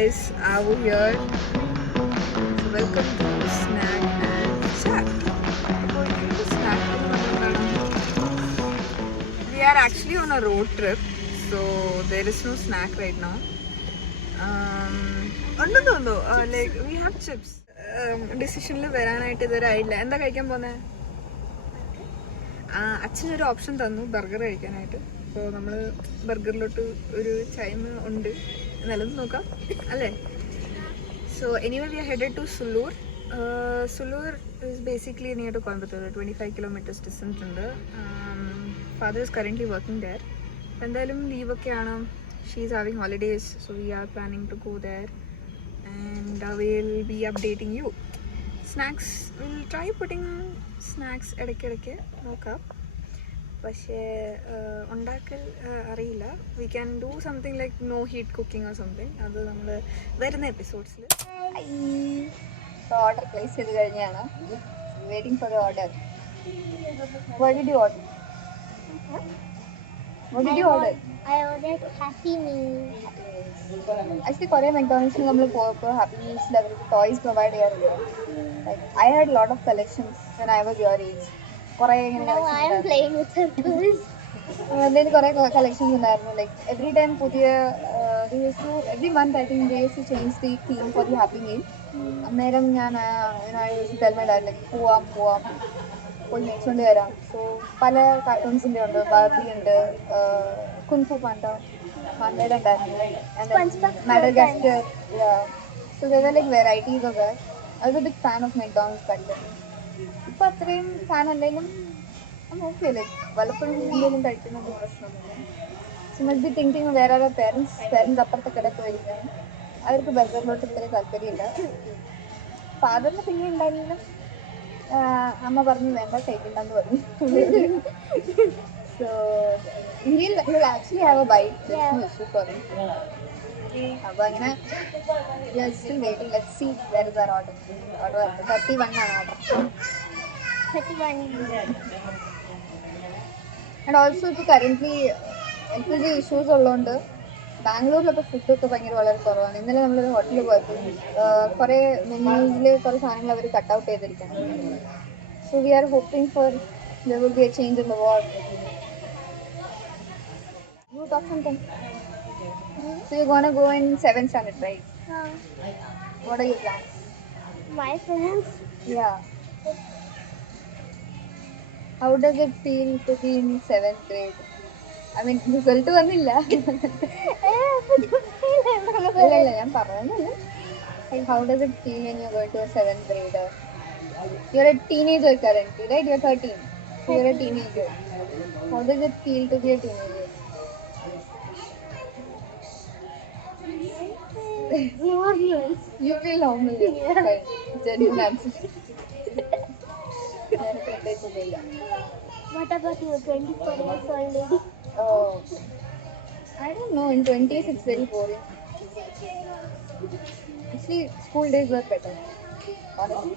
Guys, Avu here. So welcome to Snack and Chat. We are actually on a road trip, so there is no snack right now. No. Like we have chips. Decisionൽ വരാനായിട്ട് ഇതുവരെ ആയില്ല. എന്താ കഴിക്കാൻ പോന്നെ? അച്ഛനൊരു option തന്നു burger കഴിക്കാനായിട്ട്. അപ്പോൾ നമ്മൾ ബർഗറിലോട്ട് ഒരു ടൈം ഉണ്ട്. എന്നാലും നോക്കാം അല്ലേ? So anyway, we are headed to Sulur. Sulur is basically near to Coimbatore, 25 kilometers distance ഉണ്ട്. Father is currently working there. എന്തായാലും ലീവ് ഒക്കെയാണ്. She is having holidays, so we are planning to go there and we'll be updating you. Snacks, we'll try putting snacks ഇടയ്ക്കിടയ്ക്ക് നോക്കാം. പക്ഷേ ഉണ്ടാക്കൽ അറിയില്ല. We can do something like no heat cooking or something. അത് നമ്മൾ വരുന്ന എപ്പിസോഡ്സിൽ. Order place ചെയ്ത് കഴിഞ്ഞാണ്. Waiting for the order. What did you order? What did you order? I ordered Happy Meal. Actually, കുറേ മെക്ഡോണൽഡ്സിൽ നമ്മൾ പോയപ്പോൾ ഹാപ്പി മീൽസിൽ അവർക്ക് ടോയ്സ് പ്രൊവൈഡ് ചെയ്യാറുണ്ട്. Like I had a lot of collections when I was your age. കുറേ ഇങ്ങനെ Now I am playing with her toys. എൻ്റെ കുറേ collections ഉണ്ടായിരുന്നു. ലൈക്ക് എവറി ടൈം പുതിയ every month I think they to change the theme for the happy meal. അന്നേരം ഞാൻ like പോവാം പോയി മേടിച്ചുകൊണ്ട് വരാം. സോ പല കാർട്ടൂൺസിൻ്റെ ഉണ്ട്. ബാർബി ഉണ്ട്, കുൻഫു പാണ്ട, പാണ്ടയുടെ ഉണ്ടായിരുന്നു, Madagascar. So there were like varieties of that. I was a big fan of McDonald's back then. ഇപ്പോൾ അത്രയും ഫാൻ അല്ലെങ്കിലും ഓക്കെ ലൈക്ക് പലപ്പോഴും എന്തെങ്കിലും കഴിക്കുന്നത് പ്രശ്നമൊന്നുമില്ല. സോ മസ്റ്റ് ബി തിങ്കിങ് വേറെ ആരോ പേരൻസ് അപ്പുറത്തെ കടയിൽ പോയിരിക്കുകയാണ്. അവർക്ക് ബർഗറിലോട്ട് ഇത്ര താല്പര്യമില്ല. ഫാദറിന് പിന്നെ ഉണ്ടായിരുന്നെങ്കിലും അമ്മ പറഞ്ഞു വേണ്ട കഴിക്കണ്ടെന്ന് പറഞ്ഞു. So he'll actually have a bite. There's no issue for him. അപ്പോൾ അങ്ങനെ still waiting. Let's see where is our order. 31 ആണ് order. 31. And also ഇപ്പോൾ കറൻ്റ്ലി LPG ഇഷ്യൂസ് ഉള്ളതുകൊണ്ട് ബാംഗ്ലൂരിലൊക്കെ ഫുഡൊക്കെ ഭയങ്കര വളരെ കുറവാണ്. ഇന്നലെ നമ്മളൊരു ഹോട്ടലിൽ പോയപ്പോൾ കുറേ മെനൂസിൽ കുറേ സാധനങ്ങൾ അവർ കട്ട് ഔട്ട് ചെയ്തിരിക്കണം. So we are hoping for there will be a change in the war. You talk something. So you're gonna go in 7th standard, right? What are your plans? My friends. Yeah. How does it feel to be in 7th grade? I mean, result വന്നില്ല. അല്ല ഞാൻ പറയുന്നില്ല. Like, how does it feel when you're going to a 7th grader? You're a teenager currently, right? You're 13. So you're a teenager. How does it feel to be a teenager? You feel normal. Yeah. Genuine answer. What about you? 24 years old lady. Oh, I don't know. In 20s, it's very boring. Actually, school days were better. Honestly,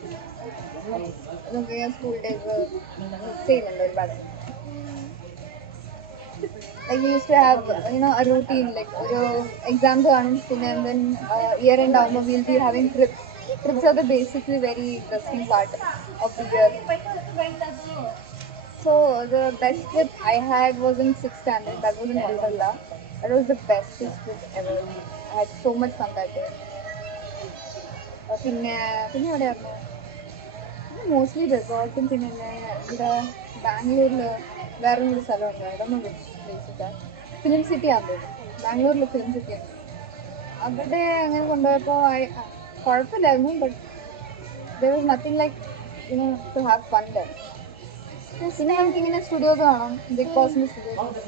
okay, school days were same and very bad. Like we used to have, a routine. Like exams are on, and then year end down, we'll be having trips. Trips are the basically very interesting part of the year. So the best trip I had was in 6th standard. That was in Wonderla. That was the best trip ever. I had so much fun that day. പിന്നെ എവിടെയായിരുന്നു? Mostly റിസോർട്ടും പിന്നെ ഇവിടെ ബാംഗ്ലൂരിൽ വേറൊരു സ്ഥലമുണ്ട്. അവിടെ ഒന്ന് വിളിച്ചിട്ട് ഫിലിം സിറ്റി ആകുമ്പോൾ ബാംഗ്ലൂരിൽ ഫിലിം സിറ്റി ഉണ്ട്. അവിടെ അങ്ങനെ കൊണ്ടുപോയപ്പോൾ കുഴപ്പമില്ലായിരുന്നു. But there was nothing like to have fun there. പിന്നെ നമുക്കിങ്ങനെ സ്റ്റുഡിയോസ് കാണാം. ബിഗ് ബോസിൻ്റെ സ്റ്റുഡിയോസ്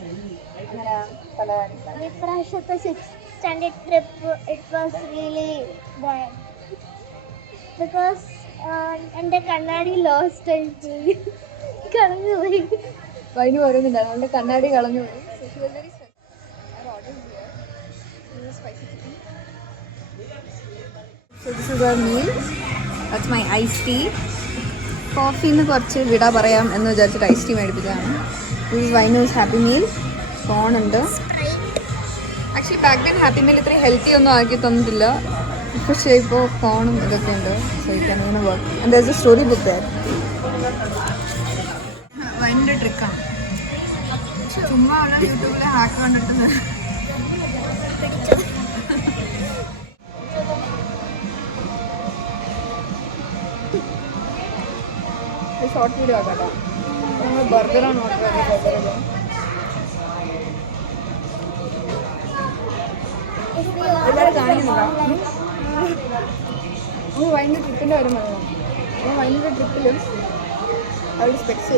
അങ്ങനെ പല കാര്യങ്ങളും. ഇപ്രാവശ്യത്തെ 6th standard trip, it was really bad. Because എൻ്റെ കണ്ണാടി ലോസ്റ്റ് ആയി പോയി, കളഞ്ഞു പോയി. വൈന് പറയുന്നില്ല, നമ്മളുടെ കണ്ണാടി കളഞ്ഞു പോയി. So this is our meal. That's my iced tea. കോഫിന്ന് കുറച്ച് വിട പറയാം എന്ന് വിചാരിച്ചിട്ട് ഐസ് ടീ മേടിപ്പിച്ചതാണ്. This Vainu's happy meal. ഫോണുണ്ട്. Actually back then happy meal ഇത്രയും ഹെൽത്തി ഒന്നും ആക്കി തന്നിട്ടില്ല. പക്ഷേ ഇപ്പോൾ ഫോണും ഇതൊക്കെ ഉണ്ട്. സോ യു ക്യാൻ ഇങ്ങനെ work and there is a story book there. വൈനിൻ്റെ ട്രിക്കാണ്. ചുമ്മാ അവിടെ യൂട്യൂബിൽ ഹാക്ക് കണ്ടിട്ട് ഷോർട്ട് വീഡിയോ ആക്കാം. നമ്മൾ ബർഗറാണ് ഓർഡർ ചെയ്തത്. എല്ലാവരും കാണിക്കുന്നില്ല. നമ്മൾ വൈകിട്ട് ട്രിപ്പിൻ്റെ കാര്യം പറയണം. നമ്മൾ വൈകിട്ട് ട്രിപ്പിലും അവരുടെ സ്പെക്സ്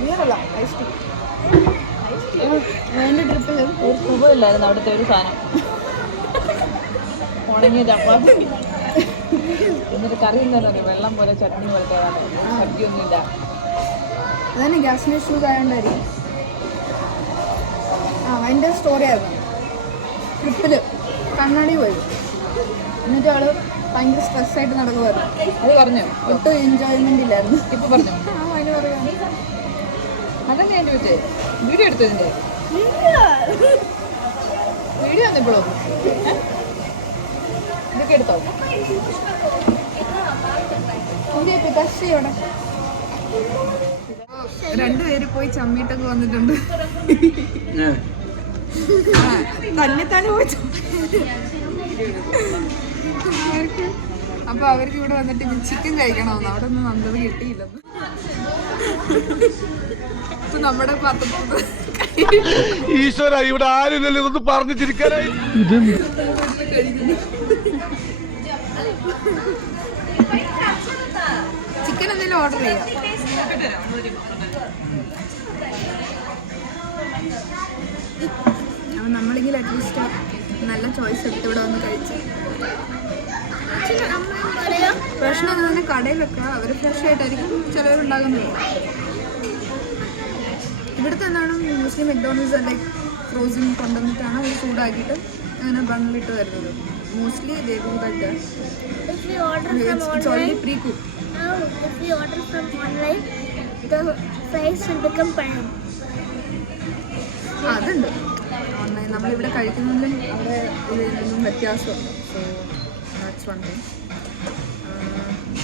ബിയറല്ല ഐസ് ടീ. വൈകിട്ട് ട്രിപ്പിലും ഒരു സുഖമില്ലായിരുന്നു അവിടുത്തെ ഒരു സാധനം. ഉണങ്ങിയ ചപ്പാത്തി എന്നിട്ട് കറി എന്തായിരുന്നു വെള്ളം പോലെ ചട്നി പോലത്തെ സദ്യയൊന്നുമില്ല. അതന്നെ ഗ്യാസിൻ്റെ ഇഷ്യൂസ് ആയതുകൊണ്ടായിരിക്കും. അതിൻ്റെ സ്റ്റോറി ആയിരുന്നു. ട്രിപ്പിൽ കണ്ണാടി പോയി. എന്നിട്ട് അവള് ഭയങ്കര സ്ട്രെസ്സായിട്ട് നടക്കുമായിരുന്നു. അത് പറഞ്ഞു ഒട്ടും എൻജോയ്മെൻ്റ് ഇല്ലായിരുന്നു. ഇപ്പൊ പറഞ്ഞു അതിന് പറയാം. അതന്നെ ഞാൻ ചോദിച്ചേ. വീഡിയോ എടുത്തു ഇതിൻ്റെ വീഡിയോ വന്നിപ്പോഴും ഇതൊക്കെ എടുത്തോ. രണ്ടുപേര് പോയി ചമ്മിട്ടൊക്കെ വന്നിട്ടുണ്ട്. തന്നെ പോയി അവർക്ക്. അപ്പൊ അവർക്ക് ഇവിടെ വന്നിട്ട് ചിക്കൻ കഴിക്കണമെന്ന്. അവിടെ ഒന്നും നല്ലത് കിട്ടിയില്ലെന്ന്. ഇപ്പൊ നമ്മുടെ പാത്രത്തിൽ ഈശ്വര ഇവിടെ ആരില്ലല്ലോ ഇതൊന്ന് പറഞ്ഞു ചിരിക്കാനായി. ചിക്കൻ എന്തെങ്കിലും ഓർഡർ ചെയ്യാം. അപ്പം നമ്മളെങ്കിലും അറ്റ്ലീസ്റ്റ് നല്ല ചോയ്സ് എടുത്ത് ഇവിടെ വന്ന് കഴിച്ച്. പ്രശ്നം എന്ന് പറഞ്ഞാൽ കടയിലൊക്കെ അവർ ഫ്രഷ് ആയിട്ടായിരിക്കും ചിലവരുണ്ടാകുന്നത്. ഇവിടുത്തെ എന്താണ് മോസ്റ്റ്ലി മെക്ഡോണൾഡ്സ് ലൈക്ക് ഫ്രോസൺ കൊണ്ടുവന്നിട്ടാണ് അവർ ചൂടാക്കിയിട്ട് അങ്ങനെ ബണ്ണിലിട്ട് തരുന്നത്. Mostly they do that. It's already pre-cooked. Now, if we order from online, the fries will become pan. അതുണ്ട്. ഓൺലൈൻ നമ്മളിവിടെ കഴിക്കുന്നതിലും അവിടെ ഇതിൽ നിന്നും വ്യത്യാസമുണ്ട്. So that's one thing.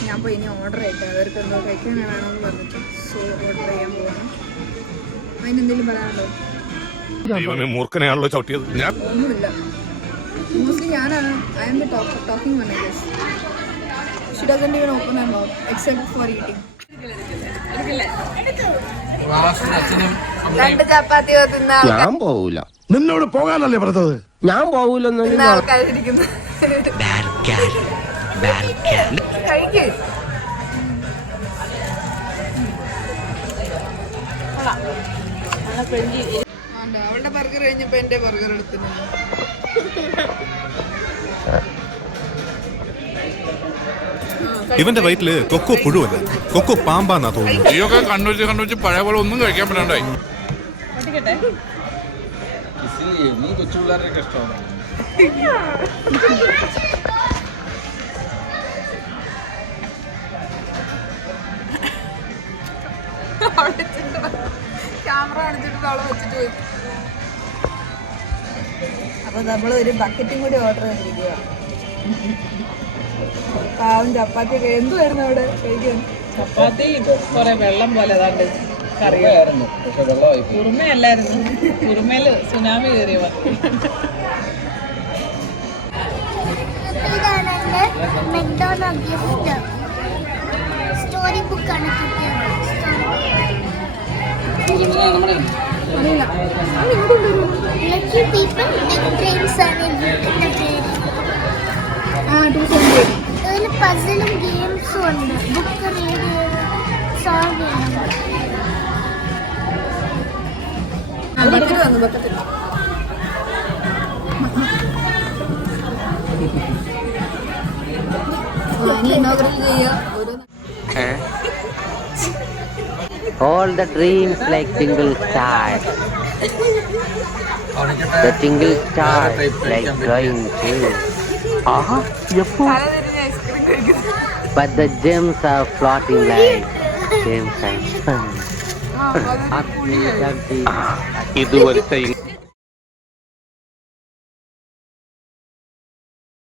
ഞാൻ പോയി ഇനി ഓർഡർ ചെയ്യട്ടെ. അവർക്ക് എന്തോ കഴിക്കാൻ വേണമെന്ന് പറഞ്ഞിട്ട്. സോ ഓർഡർ ചെയ്യാൻ പോകണം. അതിനെന്തെങ്കിലും പറയാനുണ്ടോ? മൂർഖനെയാണല്ലോ ചവിട്ടിയത്. ഒന്നുമില്ല. മോസ്റ്റ്ലി ഞാനാണ് I M the talking one I guess. She doesn't even open her mouth except for eating. രണ്ട് ചപ്പാത്തി തിന്ന ഞാൻ പോവൂല. നിന്നോട് പോകാനല്ലേ പറഞ്ഞത്? ഞാൻ പോവൂലെന്നൊന്നും ആൾക്കാരിരിക്കുന്നു. കഴിക്ക്. അവളുടെ ബർഗർ കഴിഞ്ഞപ്പോ എന്റെ ബർഗർ എടുത്തു. ഇവന്റെ വയറ്റില് കൊക്കോ പുഴുവല്ല, കൊക്കോ പാമ്പാന്നാ തോന്നുന്നു. ഈയൊക്കെ കണ്ണൂച്ച് പഴയ പോലെ ഒന്നും കഴിക്കാൻ പറ്റാണ്ടായി. കൊച്ചു പിള്ളേരൊക്കെ ഇഷ്ടമാണ്. ക്യാമറ കാണിച്ചിട്ട് അവള് വെച്ചിട്ട് പോയി. അപ്പൊ നമ്മൾ ഒരു ബക്കറ്റും കൂടി ഓർഡർ ചെയ്തിരിക്കുക. പാവം ചപ്പാത്തി ഒക്കെ എന്തുവായിരുന്നു അവിടെ കഴിക്കാൻ? ചപ്പാത്തി കുറെ വെള്ളം പോലെ ഏതാണ്ട് കറിയായിരുന്നു. കുറുമയല്ലായിരുന്നു. കുറുമയില് സുനാമി കയറിയവ. ഇതാണ് എൻ്റെ മെക്ഡോണൾഡ് ഗിഫ്റ്റ്. സ്റ്റോറി ബുക്കാണ് കിട്ടിയത്. Lucky people, big dreams ആണ് ബുക്കിന്റെ പേര്. ഇതിൽ പസിലും ഗെയിംസും ഉണ്ട്. ബുക്ക് റീഡ് ചെയ്ത് സോൾവ് ചെയ്യണം. All the dreams like single stars. The single stars like going too. But the gems are floating like gems and sun. ഇതുപോലത്തെ